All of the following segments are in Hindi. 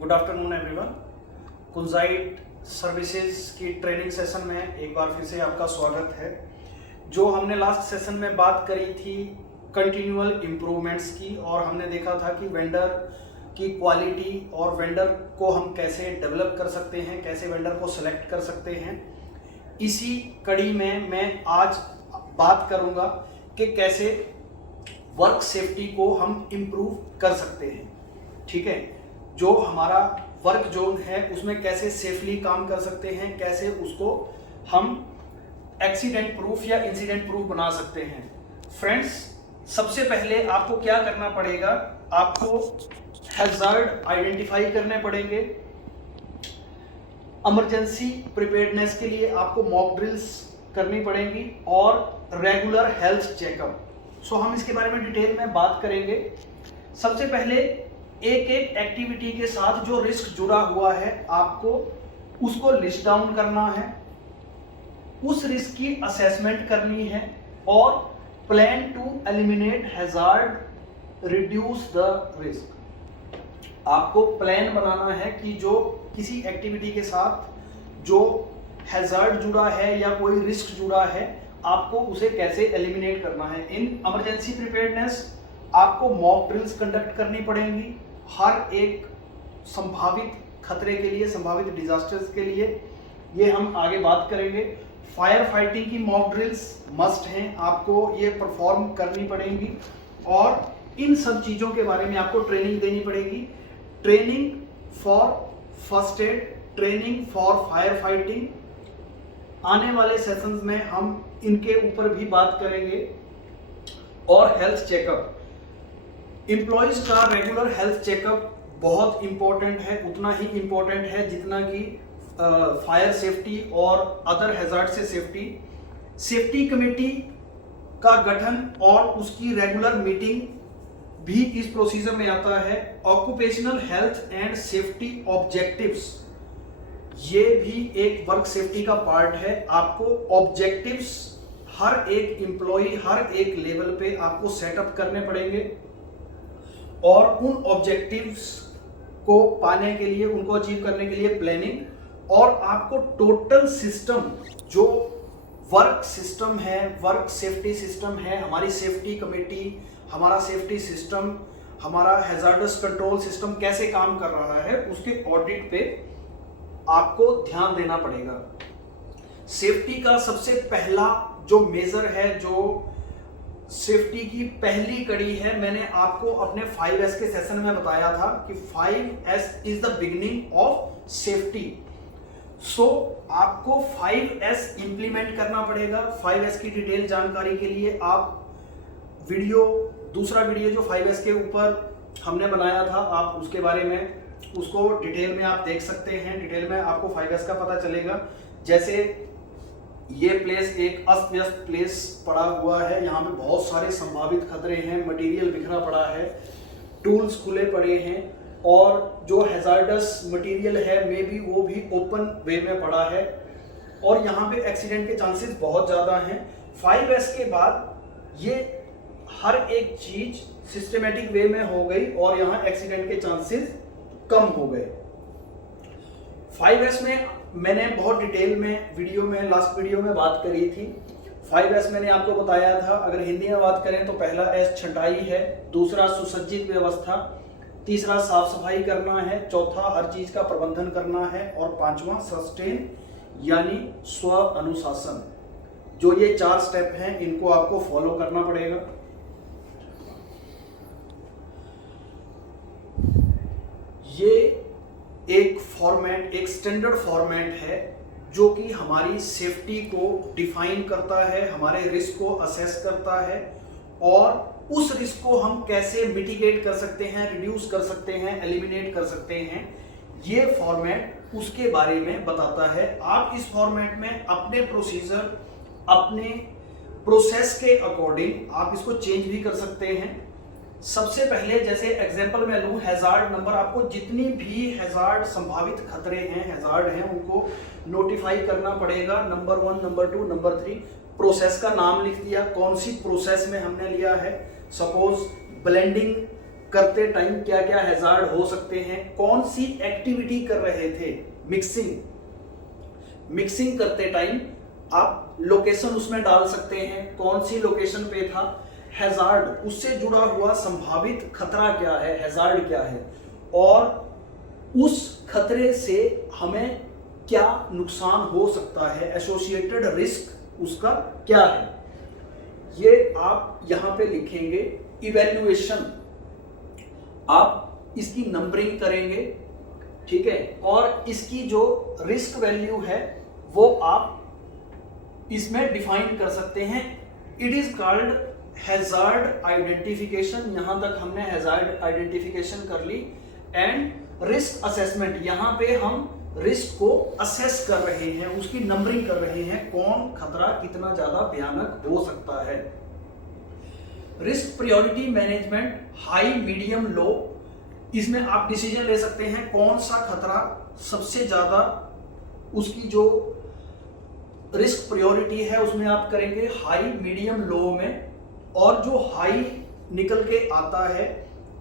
Good afternoon everyone. Kunzite services की ट्रेनिंग सेशन में एक बार फिर से आपका स्वागत है। जो हमने लास्ट सेशन में बात करी थी कंटिन्यूअल इम्प्रूवमेंट्स की, और हमने देखा था कि वेंडर की क्वालिटी और वेंडर को हम कैसे डेवलप कर सकते हैं, कैसे वेंडर को सिलेक्ट कर सकते हैं। इसी कड़ी में मैं आज बात करूंगा कि कैसे वर्क सेफ्टी को हम इम्प्रूव कर सकते हैं। ठीक है, जो हमारा वर्क जोन है उसमें कैसे सेफली काम कर सकते हैं, कैसे उसको हम एक्सीडेंट प्रूफ या इंसिडेंट प्रूफ बना सकते हैं। फ्रेंड्स, सबसे पहले आपको क्या करना पड़ेगा, आपको हैजार्ड आइडेंटिफाई करने पड़ेंगे। इमरजेंसी प्रिपेयर्डनेस के लिए आपको मॉक ड्रिल्स करनी पड़ेंगी और रेगुलर हेल्थ चेकअप। सो हम इसके बारे में डिटेल में बात करेंगे। सबसे पहले एक एक एक्टिविटी के साथ जो रिस्क जुड़ा हुआ है आपको उसको लिस्ट डाउन करना है, उस रिस्क की असेसमेंट करनी है और plan to eliminate hazard, reduce the risk. आपको प्लान बनाना है कि जो किसी एक्टिविटी के साथ जो हैजार्ड जुड़ा है या कोई रिस्क जुड़ा है आपको उसे कैसे एलिमिनेट करना है। इन इमरजेंसी प्रिपेयर्डनेस आपको मॉक ड्रिल्स कंडक्ट करनी पड़ेंगी हर एक संभावित खतरे के लिए, संभावित डिजास्टर्स के लिए। ये हम आगे बात करेंगे। फायर फाइटिंग की मॉक ड्रिल्स मस्ट हैं, आपको ये परफॉर्म करनी पड़ेंगी और इन सब चीज़ों के बारे में आपको ट्रेनिंग देनी पड़ेगी। Training for first aid, training for fire fighting. आने वाले सेशंस में हम इनके ऊपर भी बात करेंगे। और हेल्थ चेकअप, एम्प्लॉयज का रेगुलर हेल्थ चेकअप बहुत इंपॉर्टेंट है, उतना ही इंपॉर्टेंट है जितना कि फायर सेफ्टी और अदर हैजार्ड से सेफ्टी। सेफ्टी कमेटी का गठन और उसकी रेगुलर मीटिंग भी इस प्रोसीजर में आता है। Occupational health and safety objectives, ये भी एक वर्क सेफ्टी का पार्ट है। आपको ऑब्जेक्टिव्स हर एक एम्प्लॉय, हर एक लेवल पे आपको सेटअप करने पड़ेंगे और उन ऑब्जेक्टिव्स को पाने के लिए, उनको अचीव करने के लिए प्लानिंग, और आपको टोटल सिस्टम जो वर्क सिस्टम है, वर्क सेफ्टी सिस्टम है, हमारी सेफ्टी कमेटी, हमारा सेफ्टी सिस्टम, हमारा हैजार्डस कंट्रोल सिस्टम कैसे काम कर रहा है उसके ऑडिट पे आपको ध्यान देना पड़ेगा। सेफ्टी का सबसे पहला जो मेजर है, जो सेफ्टी की पहली कड़ी है, मैंने आपको अपने 5S के सेशन में बताया था कि 5S is the beginning of safety. So आपको 5S इंप्लीमेंट करना पड़ेगा। 5S की डिटेल जानकारी के लिए आप दूसरा वीडियो जो 5S के ऊपर हमने बनाया था, आप उसके बारे में उसको डिटेल में आप देख सकते हैं। डिटेल में आपको 5S का पता चलेगा। जैसे ये प्लेस एक अस्त व्यस्त प्लेस पड़ा हुआ है, यहाँ पे बहुत सारे संभावित खतरे हैं, मटेरियल बिखरा पड़ा है, टूल्स खुले पड़े हैं और जो हैजार्डस मटेरियल है मे बी वो भी ओपन वे में पड़ा है और यहाँ पे एक्सीडेंट के चांसेस बहुत ज़्यादा हैं। 5S के बाद ये हर एक चीज सिस्टमेटिक वे में हो गई और यहाँ एक्सीडेंट के चांसेस कम हो गए। 5S में मैंने बहुत डिटेल में लास्ट वीडियो में बात करी थी। 5S मैंने आपको बताया था, अगर हिंदी में बात करें तो पहला S छंटाई है, दूसरा सुसज्जित व्यवस्था, तीसरा साफ सफाई करना है, चौथा हर चीज का प्रबंधन करना है और पांचवा सस्टेन यानी स्व अनुशासन। जो ये 4 स्टेप हैं इनको आपको फॉलो करना पड़ेगा। ये एक फॉर्मेट, एक स्टैंडर्ड फॉर्मेट है जो कि हमारी सेफ्टी को डिफाइन करता है, हमारे रिस्क को असेस करता है और उस रिस्क को हम कैसे मिटिगेट कर सकते हैं, रिड्यूस कर सकते हैं, एलिमिनेट कर सकते हैं। ये फॉर्मेट उसके बारे में बताता है। आप इस फॉर्मेट में अपने प्रोसीजर, अपने प्रोसेस के अकॉर्डिंग आप इसको चेंज भी कर सकते हैं। सबसे पहले जैसे एग्जांपल मैं लूं, हैजार्ड नंबर, आपको जितनी भी हैजार्ड संभावित खतरे हैं, हैजार्ड हैं, उनको नोटिफाई करना पड़ेगा। Number 1, number 2, number 3। प्रोसेस का नाम लिख दिया, कौन सी प्रोसेस में हमने लिया है। सपोज ब्लेंडिंग करते टाइम क्या क्या हैजार्ड हो सकते हैं, कौन सी एक्टिविटी कर रहे थे, मिक्सिंग करते टाइम आप लोकेशन उसमें डाल सकते हैं, कौन सी लोकेशन पे था, हैजार्ड उससे जुड़ा हुआ संभावित खतरा क्या है, हैजार्ड क्या है, और उस खतरे से हमें क्या नुकसान हो सकता है, एसोसिएटेड रिस्क उसका क्या है, ये आप यहां पे लिखेंगे। इवैल्यूएशन आप इसकी नंबरिंग करेंगे, ठीक है, और इसकी जो रिस्क वैल्यू है वो आप इसमें डिफाइन कर सकते हैं। It is called hazard identification, यहां तक हमने हैजार्ड आइडेंटिफिकेशन कर ली। एंड रिस्क असेसमेंट, यहां पे हम रिस्क को असेस कर रहे हैं, उसकी नंबरिंग कर रहे हैं, कौन खतरा कितना ज्यादा भयानक हो सकता है। Risk priority management, high medium low, इसमें आप डिसीजन ले सकते हैं कौन सा खतरा सबसे ज्यादा, उसकी जो रिस्क प्रायोरिटी है उसमें आप करेंगे हाई मीडियम लो में, और जो हाई निकल के आता है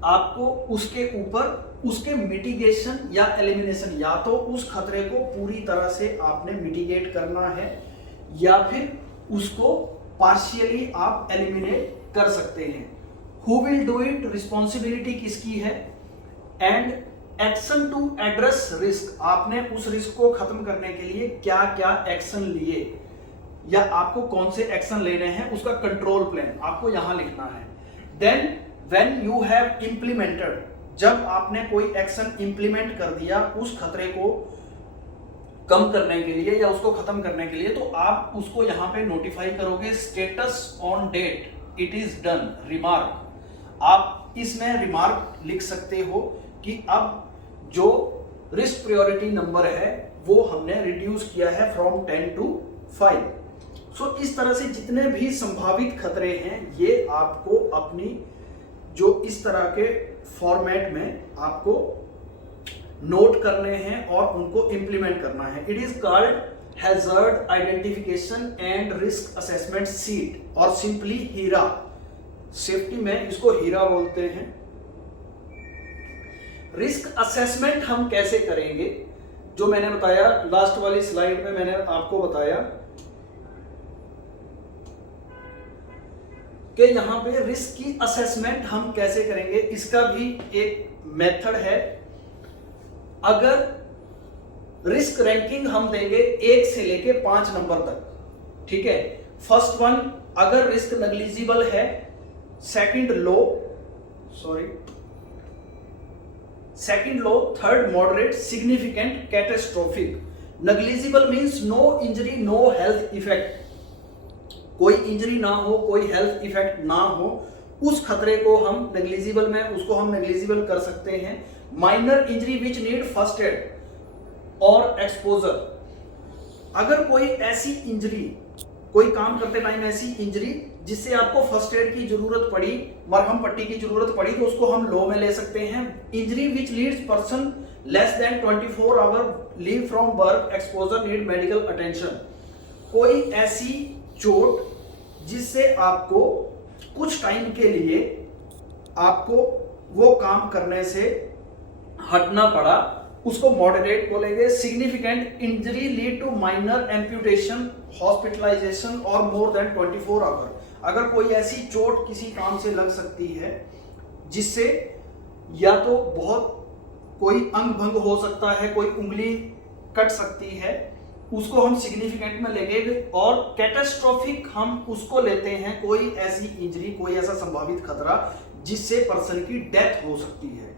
आपको उसके ऊपर उसके मिटिगेशन या एलिमिनेशन, या तो उस खतरे को पूरी तरह से आपने मिटिगेट करना है या फिर उसको पार्शियली आप एलिमिनेट कर सकते हैं। Who will do it, responsibility किसकी है, and action to address risk, आपने उस रिस्क को खत्म करने के लिए क्या क्या एक्शन लिए या आपको कौन से एक्शन लेने हैं, उसका कंट्रोल प्लान आपको यहां लिखना है। Then when you have implemented, जब आपने कोई एक्शन इंप्लीमेंट कर दिया उस खतरे को कम करने के लिए या उसको खत्म करने के लिए, तो आप उसको यहां पे नोटिफाई करोगे status on date it is done, remark, आप इसमें रिमार्क लिख सकते हो कि अब जो रिस्क प्रायोरिटी नंबर है वो हमने रिड्यूस किया है फ्रॉम 10 to 5। सो इस तरह से जितने भी संभावित खतरे हैं ये आपको अपनी जो इस तरह के फॉर्मेट में आपको नोट करने हैं और उनको इंप्लीमेंट करना है। It is called hazard identification and risk assessment sheet, और सिंपली हीरा, सेफ्टी में इसको हीरा बोलते हैं। रिस्क असेसमेंट हम कैसे करेंगे, जो मैंने बताया लास्ट वाली स्लाइड में, मैंने आपको बताया कि यहां पे रिस्क की असेसमेंट हम कैसे करेंगे, इसका भी एक मेथड है। अगर रिस्क रैंकिंग हम देंगे 1 से लेके 5 नंबर तक, ठीक है, फर्स्ट वन अगर रिस्क नेग्लिजिबल है, second low, third moderate, significant, catastrophic. Negligible means no injury, no health effect, कोई इंजरी ना हो, कोई हेल्थ इफेक्ट ना हो, उस खतरे को हम नेग्लिजिबल में उसको हम नेग्लिजिबल कर सकते हैं। Minor injury which need first aid और एक्सपोजर, अगर कोई ऐसी इंजरी, कोई काम करते टाइम ऐसी इंजरी जिससे आपको फर्स्ट एड की जरूरत पड़ी, मरहम पट्टी की जरूरत पड़ी, तो उसको हम लो में ले सकते हैं। Injury which leads person less than 24 hour leave from work, exposure need medical attention, कोई ऐसी चोट जिससे आपको कुछ टाइम के लिए आपको वो काम करने से हटना पड़ा, उसको मॉडरेट बोलेंगे। Significant injury lead to minor amputation, hospitalisation और मोर देन 24 आवर, अगर कोई ऐसी चोट किसी काम से लग सकती है जिससे या तो बहुत कोई अंग भंग हो सकता है, कोई उंगली कट सकती है, उसको हम सिग्निफिकेंट में लेंगे। और कैटास्ट्रोफिक हम उसको लेते हैं कोई ऐसी इंजरी, कोई ऐसा संभावित खतरा जिससे पर्सन की डेथ हो सकती है,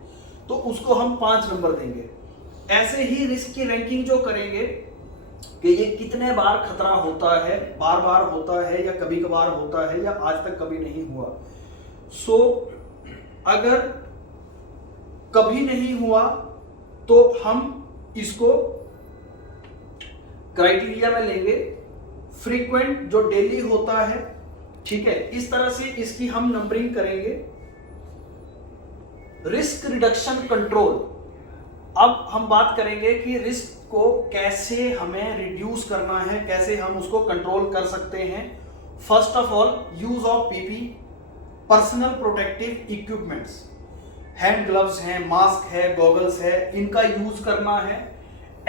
तो उसको हम 5 नंबर देंगे। ऐसे ही रिस्क की रैंकिंग जो करेंगे कि ये कितने बार खतरा होता है, बार बार होता है या कभी कभार होता है या आज तक कभी नहीं हुआ। सो अगर कभी नहीं हुआ तो हम इसको क्राइटेरिया में लेंगे। फ्रीक्वेंट जो डेली होता है, ठीक है, इस तरह से इसकी हम नंबरिंग करेंगे। रिस्क रिडक्शन कंट्रोल, अब हम बात करेंगे कि रिस्क को कैसे हमें रिड्यूस करना है, कैसे हम उसको कंट्रोल कर सकते हैं। First of all use of PP, personal protective equipments. Hand gloves हैं, मास्क है, गॉगल्स है, इनका यूज करना है।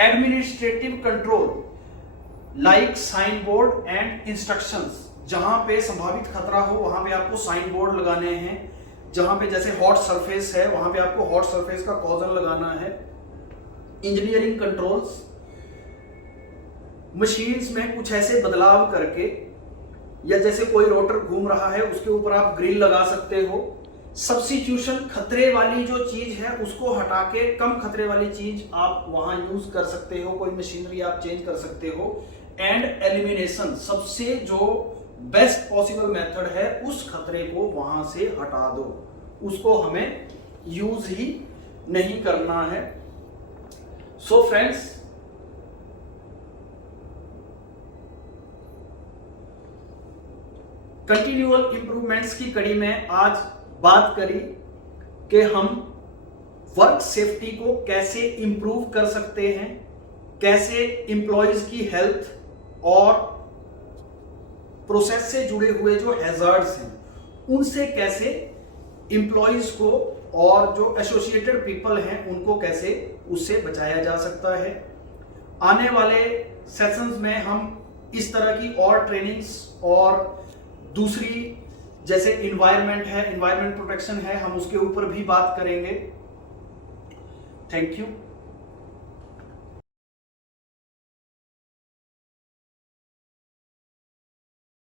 Administrative control like sign board and instructions, जहां पे संभावित खतरा हो वहां पे आपको साइन बोर्ड लगाने हैं। जहां पे जैसे हॉट सरफेस है वहां पे आपको हॉट सरफेस का कॉजन लगाना है। इंजीनियरिंग कंट्रोल्स, मशीन्स में कुछ ऐसे बदलाव करके, या जैसे कोई रोटर घूम रहा है उसके ऊपर आप ग्रिल लगा सकते हो। सब्स्टिट्यूशन, खतरे वाली जो चीज है उसको हटा के कम खतरे वाली चीज आप वहां यूज कर सकते हो, कोई मशीनरी आप चेंज कर सकते हो। एंड एलिमिनेशन, सबसे जो बेस्ट पॉसिबल मेथड है उस खतरे को वहां से हटा दो, उसको हमें यूज ही नहीं करना है। सो फ्रेंड्स, कंटिन्यूअल इंप्रूवमेंट्स की कड़ी में आज बात करी कि हम वर्क सेफ्टी को कैसे इंप्रूव कर सकते हैं, कैसे एम्प्लॉयज की हेल्थ और प्रोसेस से जुड़े हुए जो हैजार्ड्स हैं उनसे कैसे एम्प्लॉयज को और जो एसोसिएटेड पीपल हैं उनको कैसे उससे बचाया जा सकता है। आने वाले सेशंस में हम इस तरह की और ट्रेनिंग्स और दूसरी जैसे इन्वायरमेंट है, इन्वायरमेंट प्रोटेक्शन है, हम उसके ऊपर भी बात करेंगे। Thank you.